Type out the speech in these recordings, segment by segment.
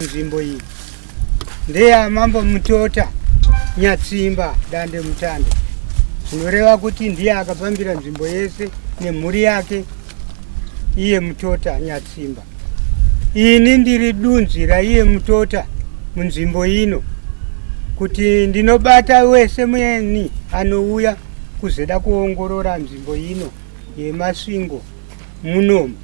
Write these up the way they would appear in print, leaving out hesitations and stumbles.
nzvimbo iyi ndeya mambo Mutota Nyatsimba dande mutande, zvinoreva kuti ndiye akapambira nzvimbo yese nemhuri yake iye Mutota Nyatsimba. Ini ndiri dunzi raiye Mutota munzvimbo ino, kuti ndinobata wese muyeni anouya kuzoda kuongorora nzvimbo ino yemasvingo munomu.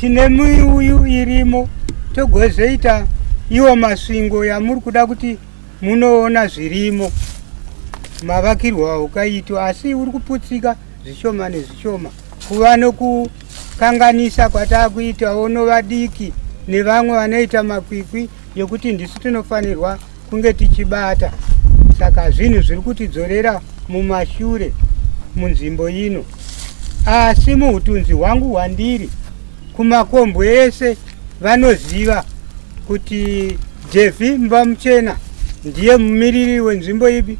Tine miuyu irimo togozoita iwo masvingo yamuri kuda kuti munoona zvirimo mavakirwa ukaitwa, asi uri kuputsika zvishoma nezvishoma kuva nokukanganisa kwatakuitawo novadiki nevamwe vanoita makwikwi yokuti ndisi tinofanirwa kunge tichibata. Saka zvinhu zviri kutidzorera mumashure munzvimbo ino, asi muhutunzi hwangu hwandiri kumakombo ese vanoziva kuti Jevi Mbamuchena ndiye mumiriri wenzvimbo ipi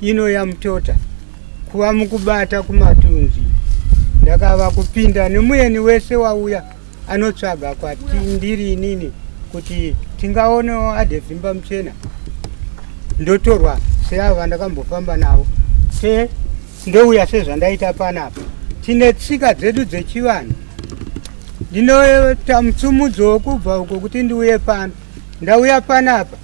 ino yaMutota. Kuva mukubata kumatunzi ndakava kupinda nemuyeni wese wauya anotsvaga kwati ndiri inini kuti tingaonewo aDevi Mbamuchena, ndotorwa seava ndakambofamba navo ndouya sezvandaita panapa. Tine tsika dzedu dzechivanhu. Ndinoita mutsumudzo wokubva uko kuti ndiuye pano. Ndauya panapa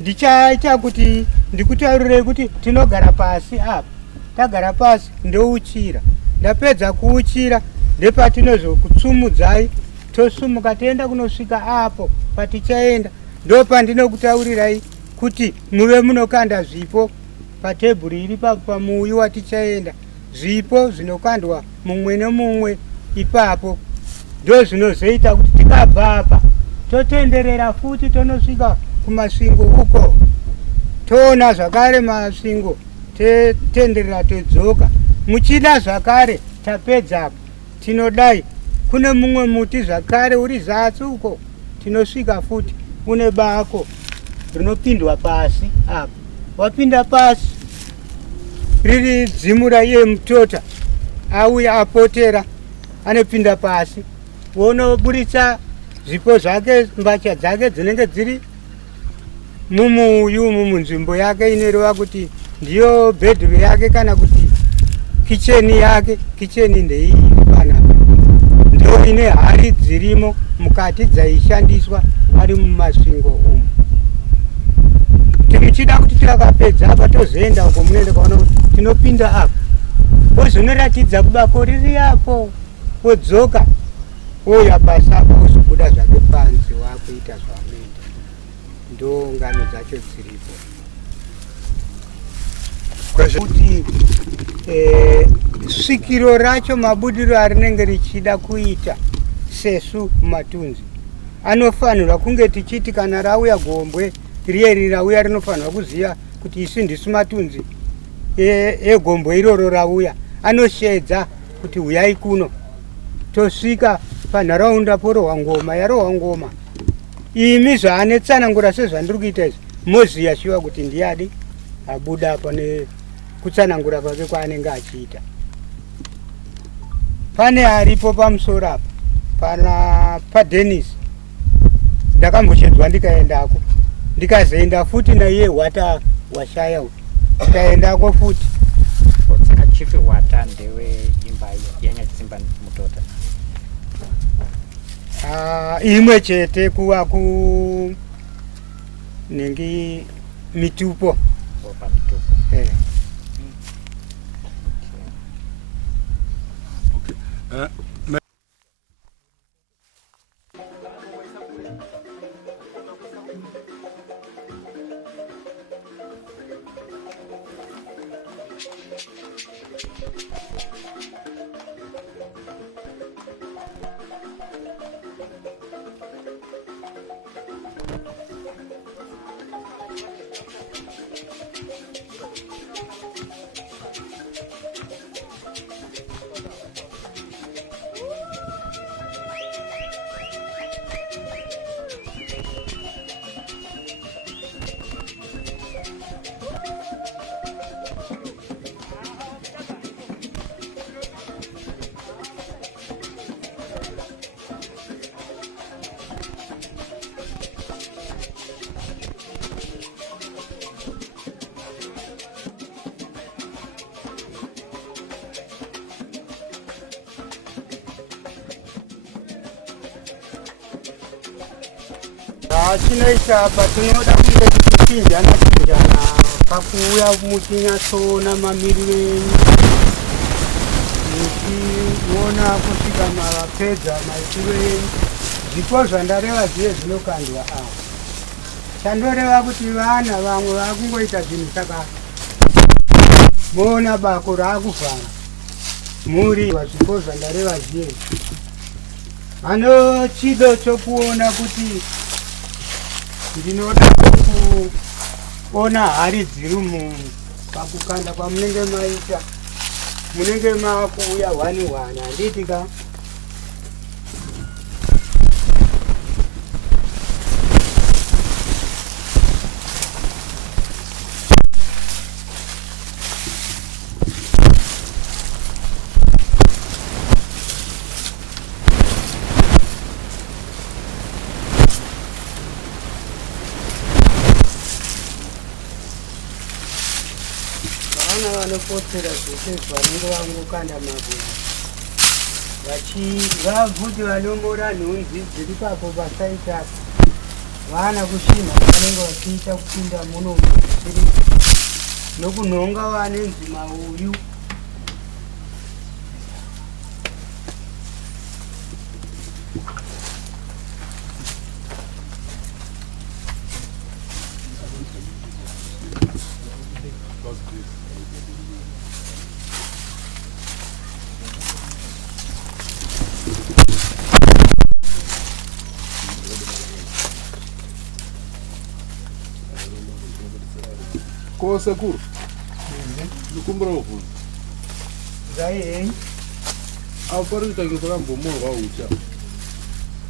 ndichaita kuti ndikutaurire kuti tinogara pasi apa. Tagara pasi ndouchira. Ndapedza kuuchira ndepatinozokutsumudzai tosumuka toenda kunosvika apo patichaenda. Ndo pandinokutaurirai kuti muve munokanda zvipo patebhuri iri pamuuyu watichaenda. Zvipo zvinokandwa mumwe nemumwe ipapo. Ndo zvinozoita kuti tikabva apa totenderera futi tonosvika kumasvingo uko, toona zvakare masvingo, tenderera todzoka. Muchida zvakare tapedza apa tinodai kune mumwe muti zvakare uri zasi uko, tinosvika futi une bako rinopindwa pasi apa. Wapinda pasi riri dzimu raiye Mutota auya apotera anopinda pasi wonoburitsa zvipo zvake, mbatya dzake dzinenge dziri mumuuyu munzvimbo yake inoreva kuti ndiyo bedroom yake kana kuti kicheni yake. Kicheni ndeiyi panapa, ndo ine hari dzirimo mukati dzaishandiswa ari mumasvingo umu. Timuchida kuti takapedza apa tozoenda uko munoenda kaona kuti tinopinda apa, wozonoratidza kubako riri apo, wodzoka woya pasi apa wozobuda zvake panze wakuita zvaunoita. Ndo ngano dzacho dziripo kuti svikiro racho mabudiro arinenge richida kuita sesu matunzi anofanirwa kunge tichiti kana rauya gombwe riye rirauya rinofanirwa kuziva kuti isi ndisi matunzi egombwe iroro rauya. Anoshedza kuti huyai kuno, tosvika panharaunda porohwa ngoma, yarohwa ngoma. Imi zvaanetsanangura sezvandiri kuita izvi moziya shiva kuti ndiyadi abuda pane kutsanangura kwake kwaanenge achiita. Pane aripo pamusoro apa pana paDenis ndakamboshedzwa ndikaendako, ndikazoenda futi naiye hwata washaya ndikaendako futi. Saka chief hwata ndewe imba yaNyatsimba Mutota. Imwe chete kuva nengi mitupo. Opa mitupo. chinoita patinoda kunge tichichinjana pakuuya muchinyatsoona mamiriro enyu muchiona kusvika mavapedza maitiro enyu. Zvipo zvandareva zviye zvinokandwa apa. Chandoreva kuti vana vamwe vakungoita zvinhu saka moona bako raakuvhara muri zvipo zvandareva zviye. Ano chido chokuona kuti ndinoda kuona hari dziri pakukanda kwamunenge maita, munenge makuuya 1-1 handiti ka. Vana vanopotera zvese vanenge vangokanda mabwe vachivabvute vanongora nhunzi dziri papo pasaita vana kushina vanenge vachiita kupinda muno musiri nokunhonga vanenzi mauyu. Qual é o seguro? Do comprou. Daí, Agora está aqui para um bom ucha.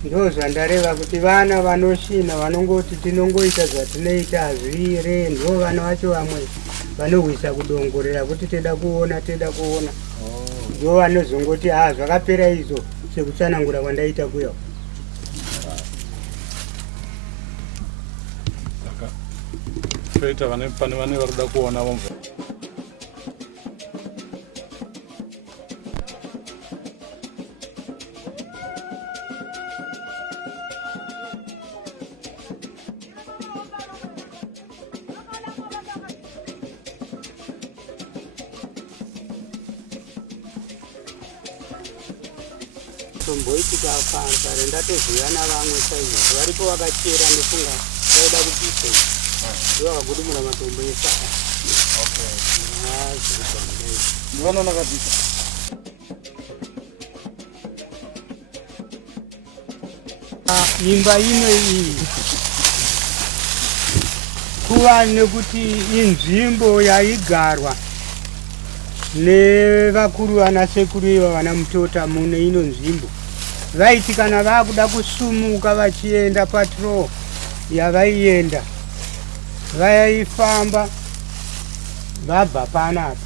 ndo zvandareva kuti vana vanoshina vanongoti tinongoita zvatinoita hazvire, ndo vana vacho vamwe vanorwisa kudongorera kuti teda kuona. Ndo vanozongoti zvakapera izvo sekutsanangura kwandaita kuyo. Feita pane vane varuda kuona vamva. Tomboitika pari ndatoziva navamwe saizvo varipo vakachera ndofunga vaida kubvisa ndo vakagudumura matombo esaka. Ndivanoona kabisa. Imba ino iyi kuva nekuti inzvimbo yaigarwa nevakuru vana sekuru iva vana Mutota mune ino nzvimbo. Vaiti kana vakuda kusumuka vachienda patrol yavaienda vaifamba vabva panapa.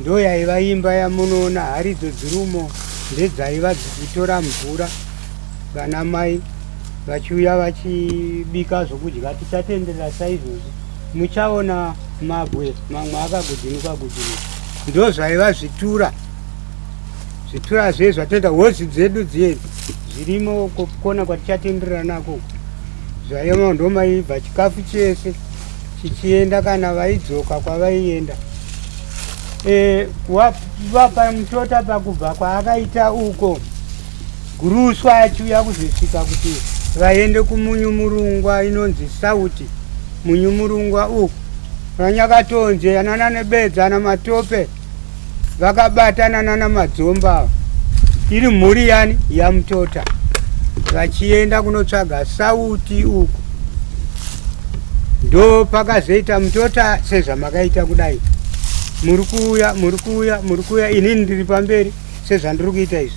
Ndo yaiva imba yamunoona haridzo dzirumo ndedzaiva dzichitora mvura vana mai vachiuya vachibika zvokudya. Tichatenderera saizvozvi muchaona mabwe mamwe akagudzinuka. Ndo zvaiva zvitura zve zvatoita hozi dzedu dzedu zvirimo kukona kwatichatenderera nako zvaiva. Ndo maibva chikafu chese chichienda kana vaidzoka kwavaienda. Vapa Mutota pakubva kwaakaita uko guruswa achiuya kuzosvika kuti vaende kumunyumurungwa inonzi sauti. Munyumurungwa uku vanyakatonje yanana nebedza namatope vakabatana nana madzomba iri mhuri yani yaMutota vachienda kunotsvaga sauti uku. Ndo pakazoita Mutota sezvamakaita kudai, muri kuuya inini ndiri pamberi sezvandiri kuita izvo.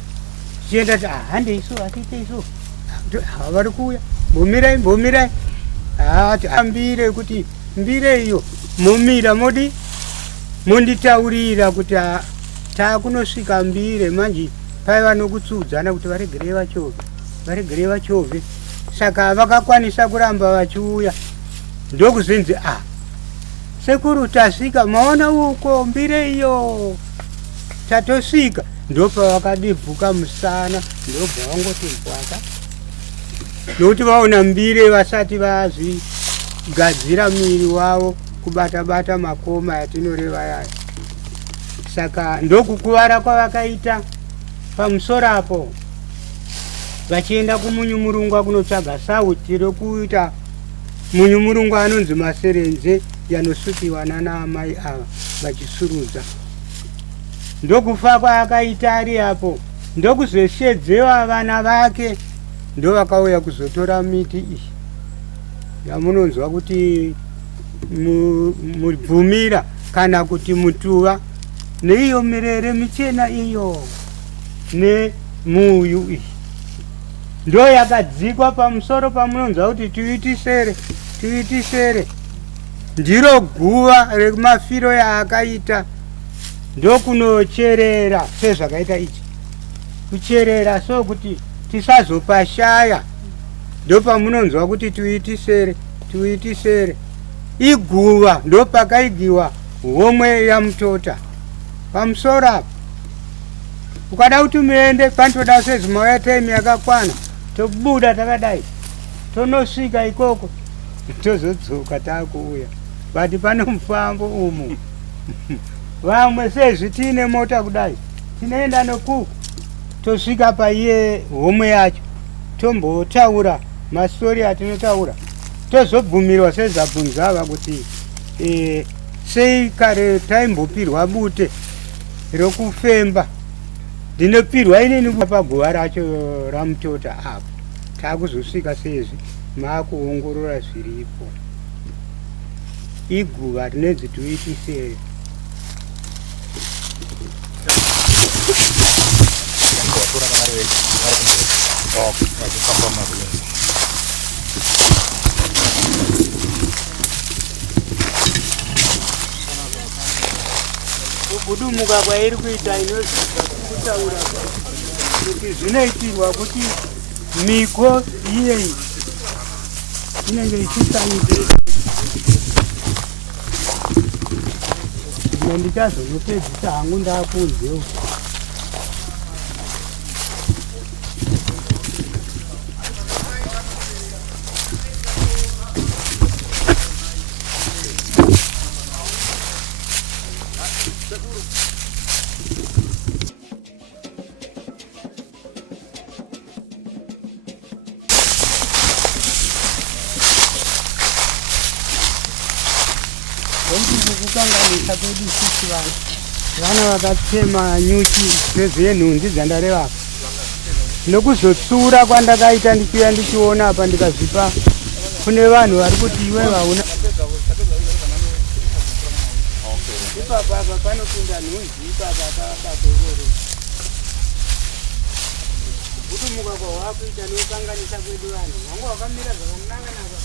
Chienda ti hande isu atiite isu vari kuuya mbomirai ati ambire kuti mbire iyo momira modi monditaurira kuti taakunosvika mbire manje paiva nokutsudzana kuti varegerei vachovhe. Saka vakakwanisa kuramba vachiuya ndokuzinzi sekuru tasvika maona uko mbire iyo tatosvika. Ndopavakadibvuka musana ndobva vangoti mbwaka nokuti vaona mbire vasati vazvigadzira muviri wavo kubata-bata makoma yatinoreva yayo. Saka ndokukuvara kwavakaita pamusoro apo, vachienda kumunyumurungwa kunotsvaga sauti rokuita munyumurungwa anonzi maserenze yanosukiwa nanaamai ava vachisurudza. Ndokufa kwaakaita ari apo, ndokuzosvedzewa vana vake ndovakauya kuzotora miti iyi yamunonzwa kuti mubvumira kana kuti mutuva, neiyo mirere michena iyo nemuuyu iyi ndo yakadzikwa pamusoro pamunonzwa kuti tuitisere. Ndiro guva remafiro yaakaita ndokunocherera sezvakaita ichi kucherera, so kuti tisazopashaya. Ndopamunonzwa kuti tuitisere. Iguva ndopakaigiwa homwe yaMutota pamusoro apo. Ukada kuti muende panotoda sezimauya time yakakwana, tobuda takadai tonosvika ikoko tozodzoka takuuya. But pano mufambo umu vamwe sezvi tiine mota kudai tinoenda nokuku tosvika paiye homwe yacho tombotaura mastori atinotaura, tozobvumirwa sezabvunza ava kuti sei kare taimbopirwa bute rokufemba. Ndinopirwa inini paguva racho raMutota apo. Takuzosvika sezvi maakuongorora zviripo. Iguva rinonzi tuitisere. Kudumuka kwairi kuita inozikutaura kuti zvinoitirwa kuti miko iyeyi inenge ichisanizira. Ndichazonopedzisa hangu ndakunzewo. Kukanganisa kwedu sisi vana vakatema nyuchi zvenhunzi dzandareva nokuzotsura kwandakaita ndichiuya ndichiona apa ndikazvipa kune vanhu vari kuti iwe vauna ipapa apa panopinda nhunzi ipapa patororo kutumuka kwawakuita nokukanganisa kwedu vanhu vangu vakamira zvakananganaka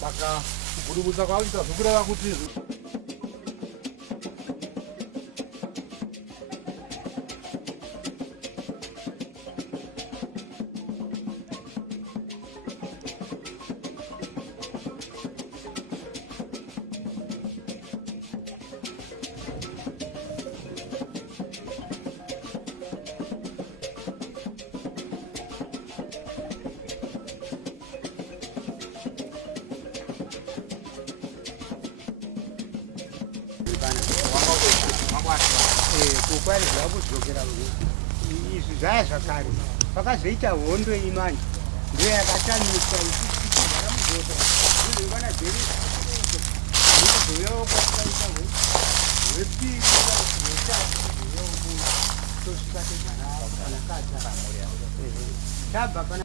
saka kugurubudza kwavakuita zvokureva kuti kukwari zvakudzokera izvi zvaya zvakare pakazoita hondo imani ndiyo yakatamisa ichiigara Mutota izvingwana dzeri ndikuzouyawo kwakaita hwepiri hwetatu tosvika tegara kana kadza tabva pana